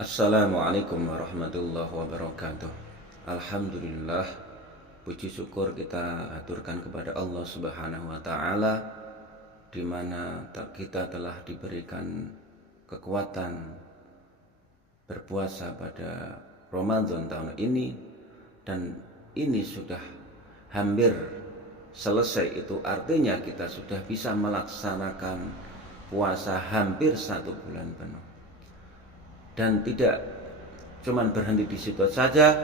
Assalamualaikum warahmatullahi wabarakatuh. Alhamdulillah, puji syukur kita aturkan kepada Allah Subhanahu wa taala di mana kita telah diberikan kekuatan berpuasa pada Ramadan tahun ini, dan ini sudah hampir selesai. Itu artinya kita sudah bisa melaksanakan puasa hampir 1 bulan penuh. Dan tidak cuman berhenti di situ saja,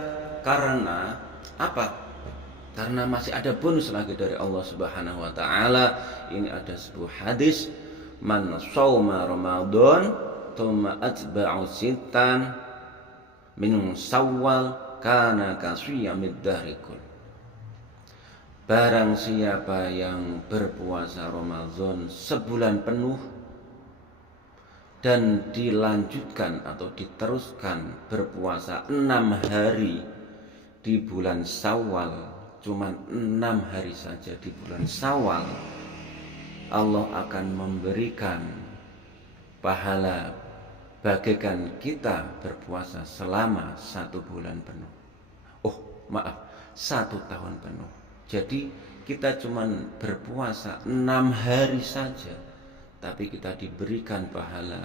karena apa? Karena masih ada bonus lagi dari Allah Subhanahu wa taala. Ini ada sebuah hadis, man shauma ramadan tsumma atba'u sittan min Syawal kana kasiyamid dahrikul. Barang siapa yang berpuasa Ramadan sebulan penuh dan dilanjutkan atau diteruskan berpuasa 6 hari di bulan Syawal, cuman 6 hari saja di bulan Syawal, Allah akan memberikan pahala bagaikan kita berpuasa selama 1 bulan penuh. Oh maaf, 1 tahun penuh. Jadi kita cuman berpuasa 6 hari saja, tapi kita diberikan pahala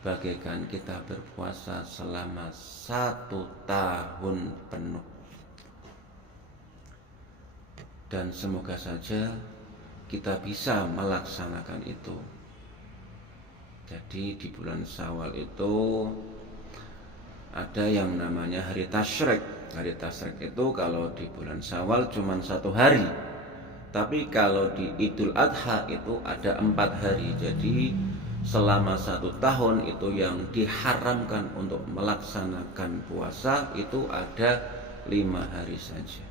bagaikan kita berpuasa selama 1 tahun penuh. Dan semoga saja kita bisa melaksanakan itu. Jadi di bulan Syawal itu ada yang namanya hari tasyrik. Hari tasyrik itu kalau di bulan Syawal cuma 1 hari, tapi kalau di Idul Adha itu ada 4 hari. Jadi selama 1 tahun itu yang diharamkan untuk melaksanakan puasa itu ada 5 hari saja.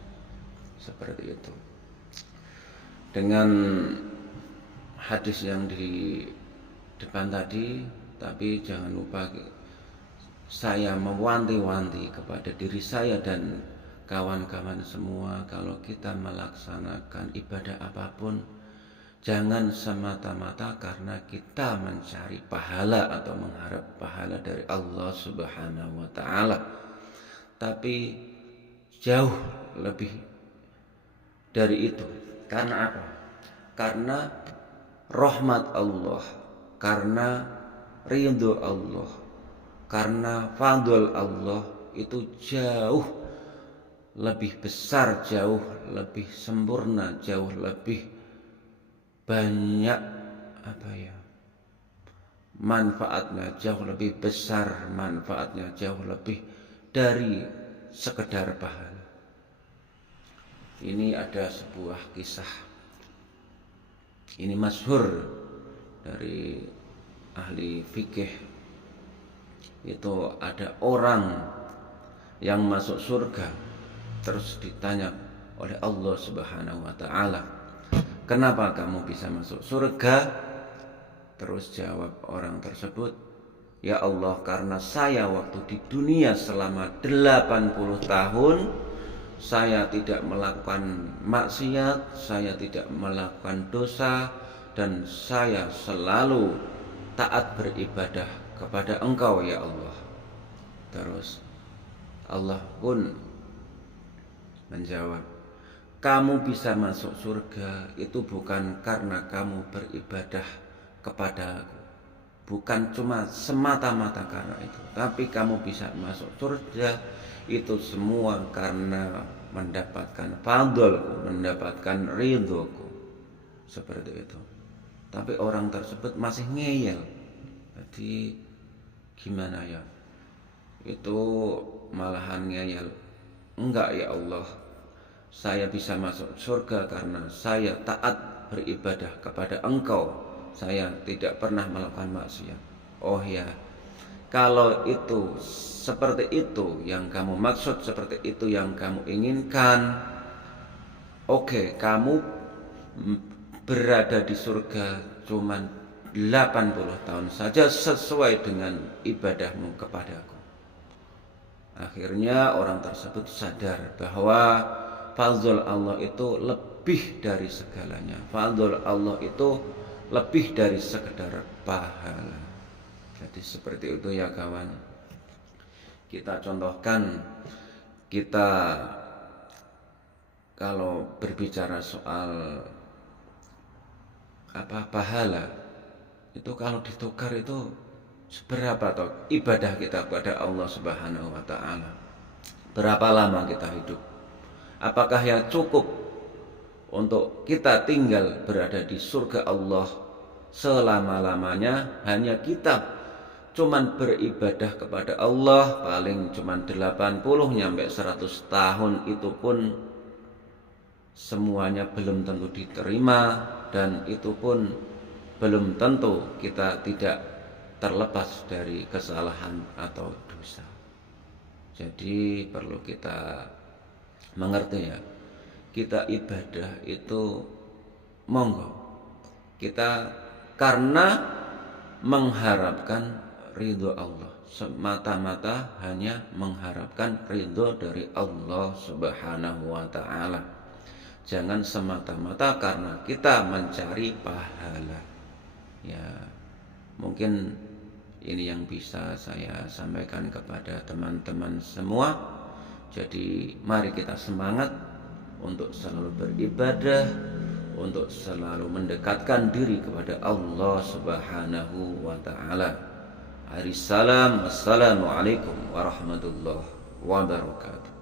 Seperti itu. Dengan hadis yang di depan tadi, tapi jangan lupa saya mewanti-wanti kepada diri saya dan kawan-kawan semua, kalau kita melaksanakan ibadah apapun, jangan semata-mata karena kita mencari pahala atau mengharap pahala dari Allah Subhanahu wa taala, tapi jauh lebih dari itu. Karena apa? Karena rahmat Allah, karena ridho Allah, karena fadl Allah itu jauh lebih besar, jauh lebih sempurna, jauh lebih banyak manfaatnya, jauh lebih besar manfaatnya, jauh lebih dari sekedar pahala. Ini ada sebuah kisah, ini masyhur dari ahli fikih. Itu ada orang yang masuk surga, terus ditanya oleh Allah Subhanahu wa taala, "Kenapa kamu bisa masuk surga?" Terus jawab orang tersebut, "Ya Allah, karena saya waktu di dunia selama 80 tahun saya tidak melakukan maksiat, saya tidak melakukan dosa, dan saya selalu taat beribadah kepada Engkau ya Allah." Terus Allah pun menjawab, "Kamu bisa masuk surga itu bukan karena kamu beribadah kepada Aku, bukan cuma semata-mata karena itu, tapi kamu bisa masuk surga itu semua karena mendapatkan fadl, mendapatkan ridhoku." Seperti itu. Tapi orang tersebut masih ngeyel. Jadi gimana ya? Itu malahan ngeyel. "Enggak ya Allah, saya bisa masuk surga karena saya taat beribadah kepada Engkau. Saya tidak pernah melakukan maksiat." Oh ya, kalau itu seperti itu yang kamu maksud, seperti itu yang kamu inginkan, oke, kamu berada di surga cuman 80 tahun saja sesuai dengan ibadahmu kepadaku. Akhirnya orang tersebut sadar bahwa fadl Allah itu lebih dari segalanya. Fadl Allah itu lebih dari sekedar pahala. Jadi seperti itu ya kawan. Kita contohkan, kita kalau berbicara soal pahala, itu kalau ditukar itu seberapa toh ibadah kita kepada Allah Subhanahu wa taala? Berapa lama kita hidup? Apakah yang cukup untuk kita tinggal berada di surga Allah selama-lamanya? Hanya kita cuman beribadah kepada Allah paling cuman 80 sampai 100 tahun, itu pun semuanya belum tentu diterima, dan itu pun belum tentu kita tidak terlepas dari kesalahan atau dosa. Jadi perlu kita mengerti ya, kita ibadah itu monggo kita karena mengharapkan ridho Allah, semata-mata hanya mengharapkan ridho dari Allah Subhanahu wa ta'ala. Jangan semata-mata karena kita mencari pahala. Ya, mungkin ini yang bisa saya sampaikan kepada teman-teman semua. Jadi mari kita semangat untuk selalu beribadah, untuk selalu mendekatkan diri kepada Allah Subhanahu wa ta'ala. Assalamualaikum warahmatullahi wabarakatuh.